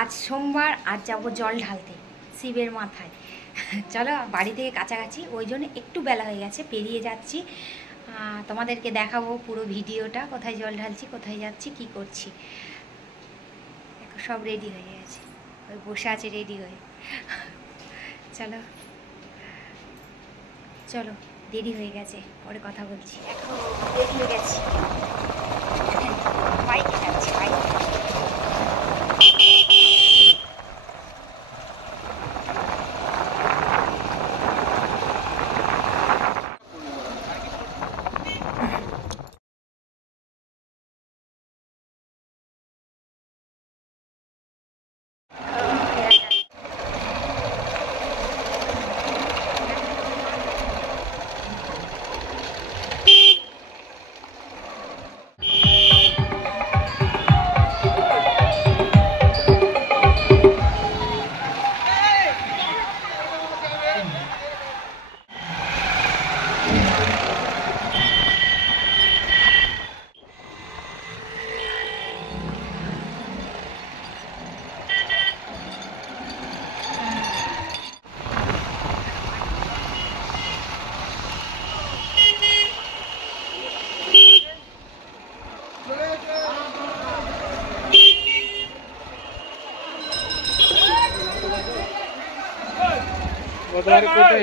আজ সোমবার, আজ যাব জল ঢালতে শিবের মাথায়। চলো বাড়ি থেকে কাছাকাছি, ওই জন্য একটু বেলা হয়ে গেছে, পেরিয়ে যাচ্ছি। তোমাদেরকে দেখাবো পুরো ভিডিওটা, কোথায় জল ঢালছি, কোথায় যাচ্ছি, কি করছি। সব রেডি হয়ে গেছে, ওই বসে আছে রেডি হয়ে। চলো চলো, দেরি হয়ে গেছে, পরে কথা বলছি। এখন দেরি হয়ে গেছে, বাইকে যাচ্ছি, বাইকে।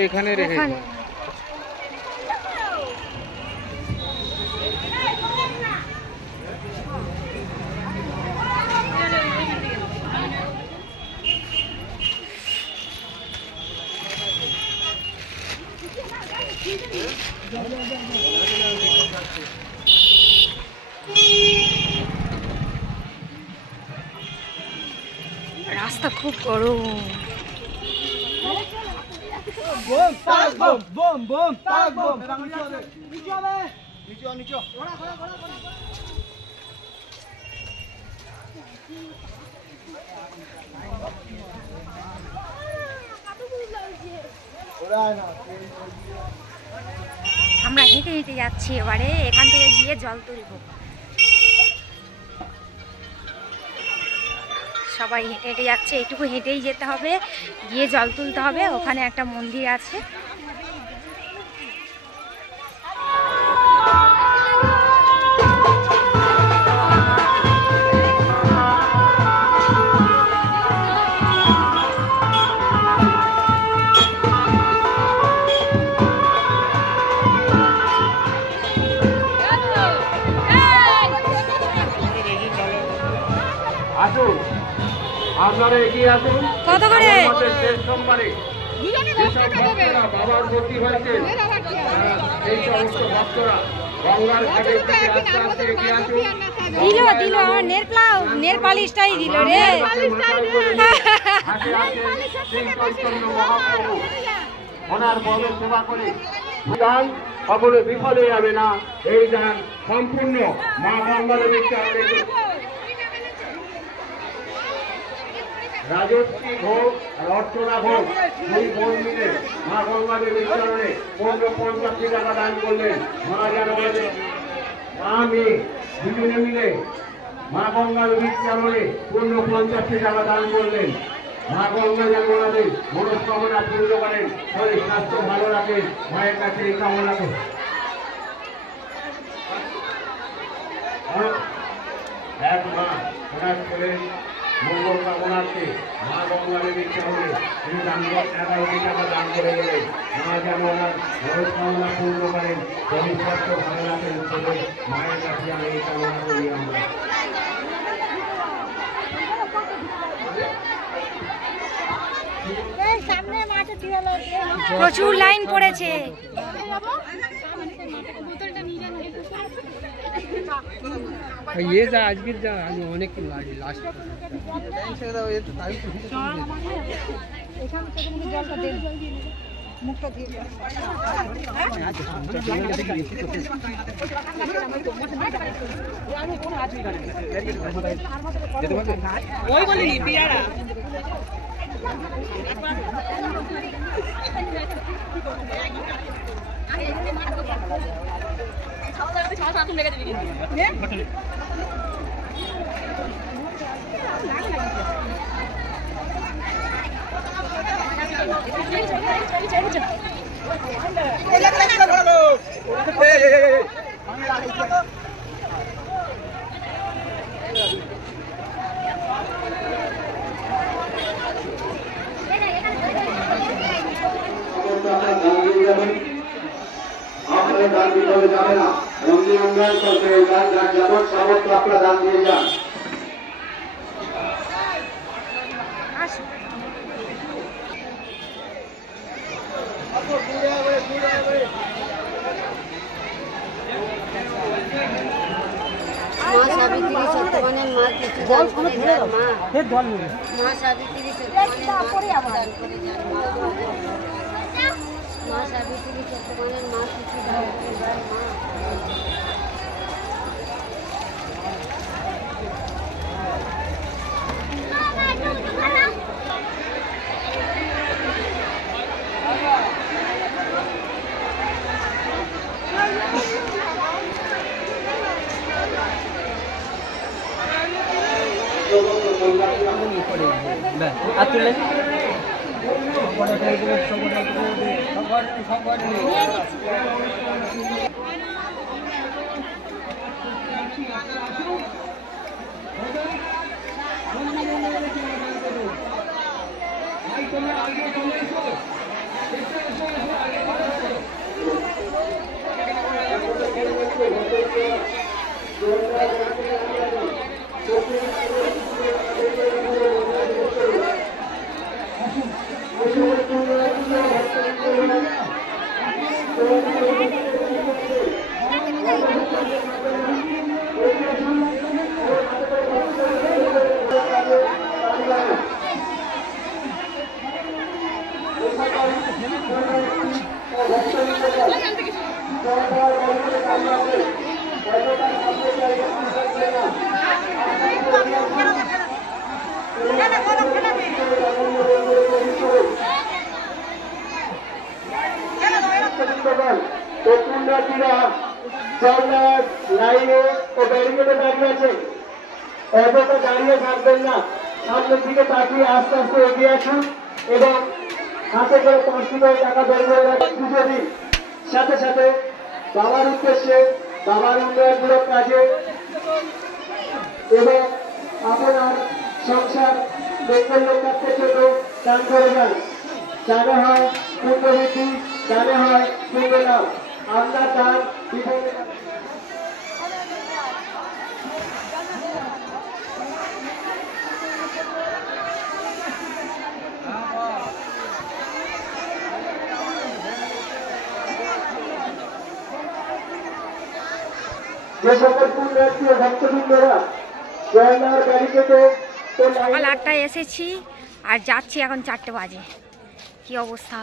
এখানে রেখে রাস্তা খুব গরম। Bom, tag, bom, bom, bom, tag, bom. Nicho. আমরা হেঁটে হেঁটে যাচ্ছি, এবারে এখান থেকে গিয়ে জল তুলব। সবাই হেঁটে হেঁটে যাচ্ছে, এইটুকু হেঁটেই যেতে হবে, গিয়ে জল তুলতে হবে। ওখানে একটা মন্দির আছে। আপনারা এগিয়ে আসুন। কত করে? শেষ সোমবারে বাবার ভর্তি হয়েছেন এই সমস্ত ভক্তরা গঙ্গার ঘাটের দিকে আস্তে আস্তে এগিয়ে আসুন। দিল আমার নেল পালিশটাই দিল রে। ওনার বড় সেবা করে দান কখনো বিফলে যাবে না। এই দান সম্পূর্ণ মা গঙ্গা দেবীর চরণে। রাজশ্রী ভোগ আর অর্চনা ভোগ দুই বোন মিলে মা গঙ্গা দেবীর চরণে 50 টাকা দান করলেন। মা মেয়ে দুজনে মিলে মা গঙ্গা দেবীর চরণে 50 টাকা দান করলেন। মা গঙ্গা যেন ওনাদের মনস্কামনা পূর্ণ করেন, শরীর স্বাস্থ্য ভালো রাখেন, মায়ের কাছে এই কামনা করেন। এক মা ওনার ছেলের মঙ্গল কামনার্থে মা গঙ্গা দেবীর চরণে তিনি 11 টাকা দান করে গেলেন। মা যেন ওনার মনস্কামনা পূর্ণ করেন, শরীর স্বাস্থ্য ভালো রাখেন, ছেলে মায়ের কাছে আমি এই কামনা করি। আমরা প্রচুর লাইন পড়েছে। ये जा आज भी जा অনেক লাস্ট মুখটা দিয়ে ওই বলিনি পিয়ারা আপনারা দান দিতে হবে যাবে না, মন্দির উন্নয়ন করতে যেমন সামর্থ্য আপনারা দান দিয়ে যান। মা সাবিত্রী সত্যবানের মা কিছু দান করে যান মা। মা সাবিত্রী সত্যবানের মা কিছু দান করে যান মা। মা সাবিত্রী সত্যবানের মা কিছু দান করে যান মা। লাইনে ও ব্যারিকেডে দাঁড়িয়ে আছে, এতটা দাঁড়িয়ে থাকবেন না, সামনের দিকে তাকিয়ে আস্তে আস্তে এগিয়ে আসুন এবং হাতে করে 5 টাকা বের করে পুজো দিন। সাথে সাথে বাবার উদ্দেশ্যে, বাবার উন্নয়নমূলক কাজে এবং আপনার সংসার বেতন লোকার্থের জন্য দান করে যান। জানে হয় পুণ্যবৃদ্ধি, জানে হয় পুণ্য লাভ। আপনার দান বিপদে যে সকল পুণ্যার্থী ও ভক্তবৃন্দরা জয়নার ব্যারিকেডে সকাল 8টায় এসেছি আর যাচ্ছি এখন 4টে বাজে। কি অবস্থা,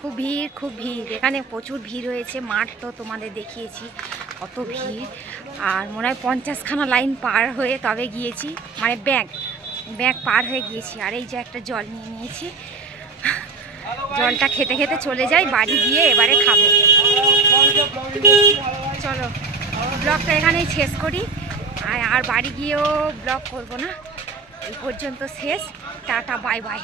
খুব ভিড়, খুব ভিড়। এখানে প্রচুর ভিড় হয়েছে, মাঠ তো তোমাদের দেখিয়েছি কত ভিড়। আর মনে হয় 50খানা লাইন পার হয়ে তবে গিয়েছি, মানে ব্যাগ পার হয়ে গিয়েছি। আর এই যে একটা জল নিয়ে নিয়েছি, জলটা খেতে খেতে চলে যাই বাড়ি গিয়ে, এবারে খাবো। চলো ব্লগটা এখানেই শেষ করি, আর বাড়ি গিয়েও ব্লগ করবো না, এই পর্যন্ত শেষ। Tata, bye bye.